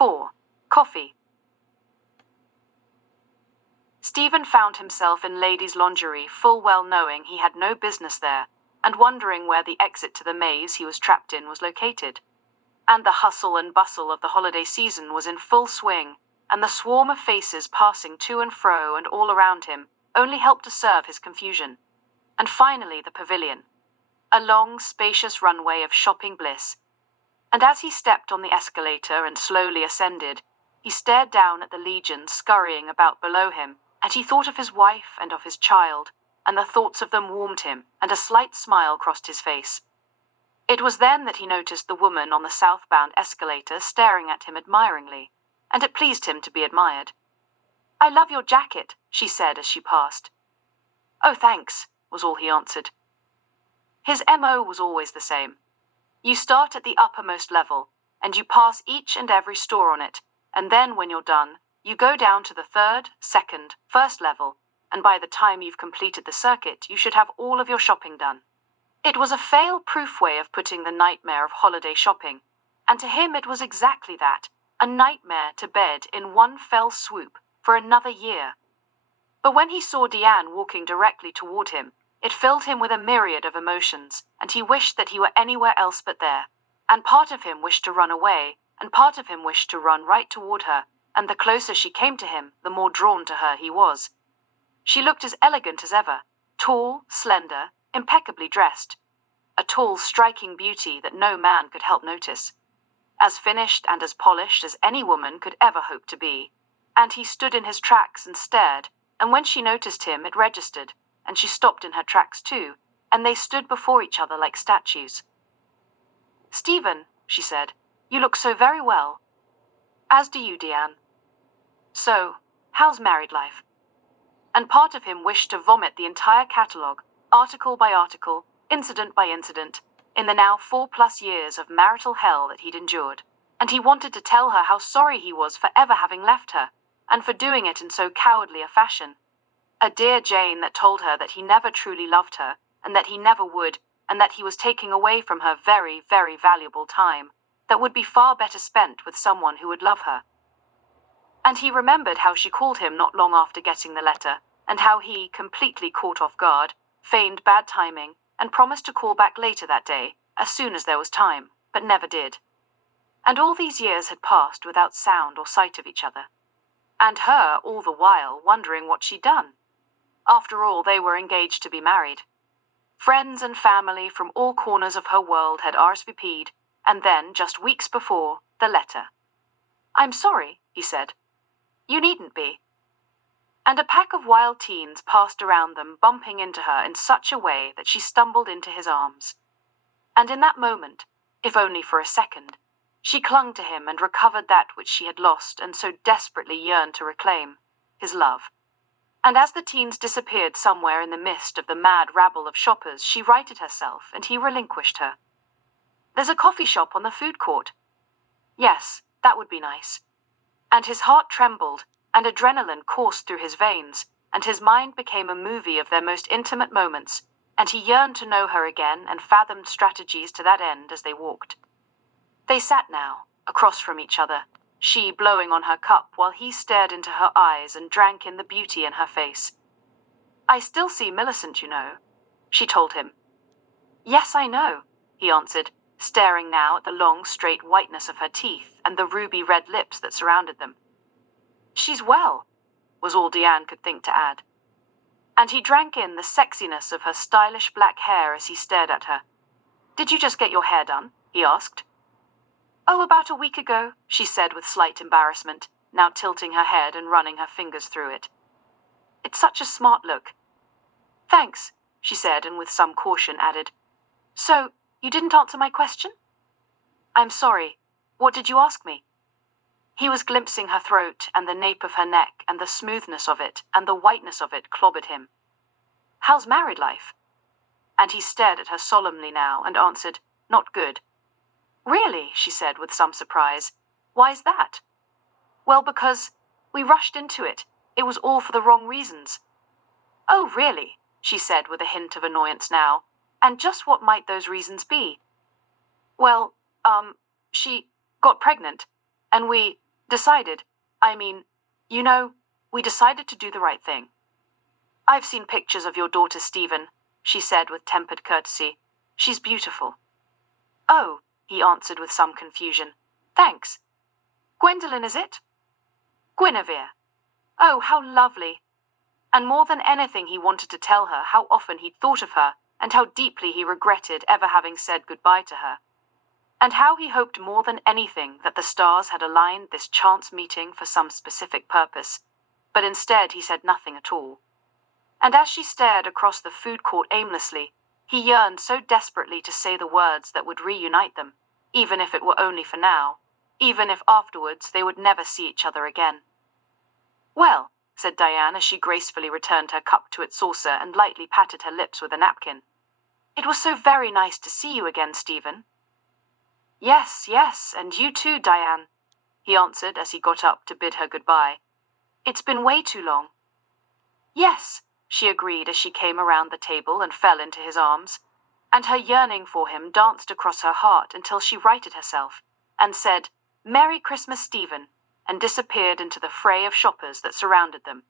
4. Coffee. Stephen found himself in ladies' lingerie, full well knowing he had no business there, and wondering where the exit to the maze he was trapped in was located. And the hustle and bustle of the holiday season was in full swing, and the swarm of faces passing to and fro and all around him only helped to serve his confusion. And finally the pavilion, a long, spacious runway of shopping bliss. And as he stepped on the escalator and slowly ascended, he stared down at the legions scurrying about below him, and he thought of his wife and of his child, and the thoughts of them warmed him, and a slight smile crossed his face. It was then that he noticed the woman on the southbound escalator staring at him admiringly, and it pleased him to be admired. "I love your jacket," she said as she passed. "Oh, thanks," was all he answered. His MO was always the same. You start at the uppermost level, and you pass each and every store on it, and then when you're done, you go down to the third, second, first level, and by the time you've completed the circuit, you should have all of your shopping done. It was a fail-proof way of putting the nightmare of holiday shopping, and to him it was exactly that, a nightmare to bed in one fell swoop for another year. But when he saw Deanne walking directly toward him, it filled him with a myriad of emotions, and he wished that he were anywhere else but there. And part of him wished to run away, and part of him wished to run right toward her, and the closer she came to him, the more drawn to her he was. She looked as elegant as ever, tall, slender, impeccably dressed. A tall, striking beauty that no man could help notice. As finished and as polished as any woman could ever hope to be. And he stood in his tracks and stared, and when she noticed him, it registered, and she stopped in her tracks too, and they stood before each other like statues. "Stephen," she said, "you look so very well." "As do you, Deanne." "So, how's married life?" And part of him wished to vomit the entire catalogue, article by article, incident by incident, in the now 4+ years of marital hell that he'd endured, and he wanted to tell her how sorry he was for ever having left her, and for doing it in so cowardly a fashion. A dear Jane that told her that he never truly loved her, and that he never would, and that he was taking away from her very, very valuable time, that would be far better spent with someone who would love her. And he remembered how she called him not long after getting the letter, and how he, completely caught off guard, feigned bad timing, and promised to call back later that day, as soon as there was time, but never did. And all these years had passed without sound or sight of each other. And her, all the while, wondering what she'd done. After all, they were engaged to be married. Friends and family from all corners of her world had RSVP'd, and then, just weeks before, the letter. "I'm sorry," he said. "You needn't be." And a pack of wild teens passed around them, bumping into her in such a way that she stumbled into his arms. And in that moment, if only for a second, she clung to him and recovered that which she had lost and so desperately yearned to reclaim, his love. And as the teens disappeared somewhere in the mist of the mad rabble of shoppers, she righted herself, and he relinquished her. "There's a coffee shop on the food court." Yes, that would be nice. And his heart trembled, and adrenaline coursed through his veins, and his mind became a movie of their most intimate moments, and he yearned to know her again and fathomed strategies to that end as they walked. They sat now, across from each other, she blowing on her cup while he stared into her eyes and drank in the beauty in her face. "I still see Millicent, you know," she told him. "Yes, I know," he answered, staring now at the long, straight whiteness of her teeth and the ruby-red lips that surrounded them. "She's well," was all Deanne could think to add. And he drank in the sexiness of her stylish black hair as he stared at her. "Did you just get your hair done?" he asked. "Oh, about a week ago," she said with slight embarrassment, now tilting her head and running her fingers through it. "It's such a smart look." "Thanks," she said, and with some caution added, "So, you didn't answer my question?" "I'm sorry. What did you ask me?" He was glimpsing her throat and the nape of her neck, and the smoothness of it and the whiteness of it clobbered him. "How's married life?" And he stared at her solemnly now and answered, "Not good." "Really?" she said with some surprise. "Why's that?" "Well, because we rushed into it. It was all for the wrong reasons." "Oh, really?" she said with a hint of annoyance now. "And just what might those reasons be?" "Well, she got pregnant, and we Decided? I mean, you know, we decided to do the right thing. I've seen pictures of your daughter, Stephen, she said with tempered courtesy. She's beautiful. Oh, he answered with some confusion. Thanks. Gwendolen, is it? Guinevere. Oh, how lovely. And more than anything, he wanted to tell her how often he'd thought of her and how deeply he regretted ever having said goodbye to her. And how he hoped more than anything that the stars had aligned this chance meeting for some specific purpose, but instead he said nothing at all. And as she stared across the food court aimlessly, he yearned so desperately to say the words that would reunite them, even if it were only for now, even if afterwards they would never see each other again. Well, said Diane as she gracefully returned her cup to its saucer and lightly patted her lips with a napkin. It was so very nice to see you again, Stephen. Yes, yes, and you too, Diane, he answered as he got up to bid her goodbye. It's been way too long. Yes, she agreed as she came around the table and fell into his arms, and her yearning for him danced across her heart until she righted herself and said, Merry Christmas, Stephen, and disappeared into the fray of shoppers that surrounded them.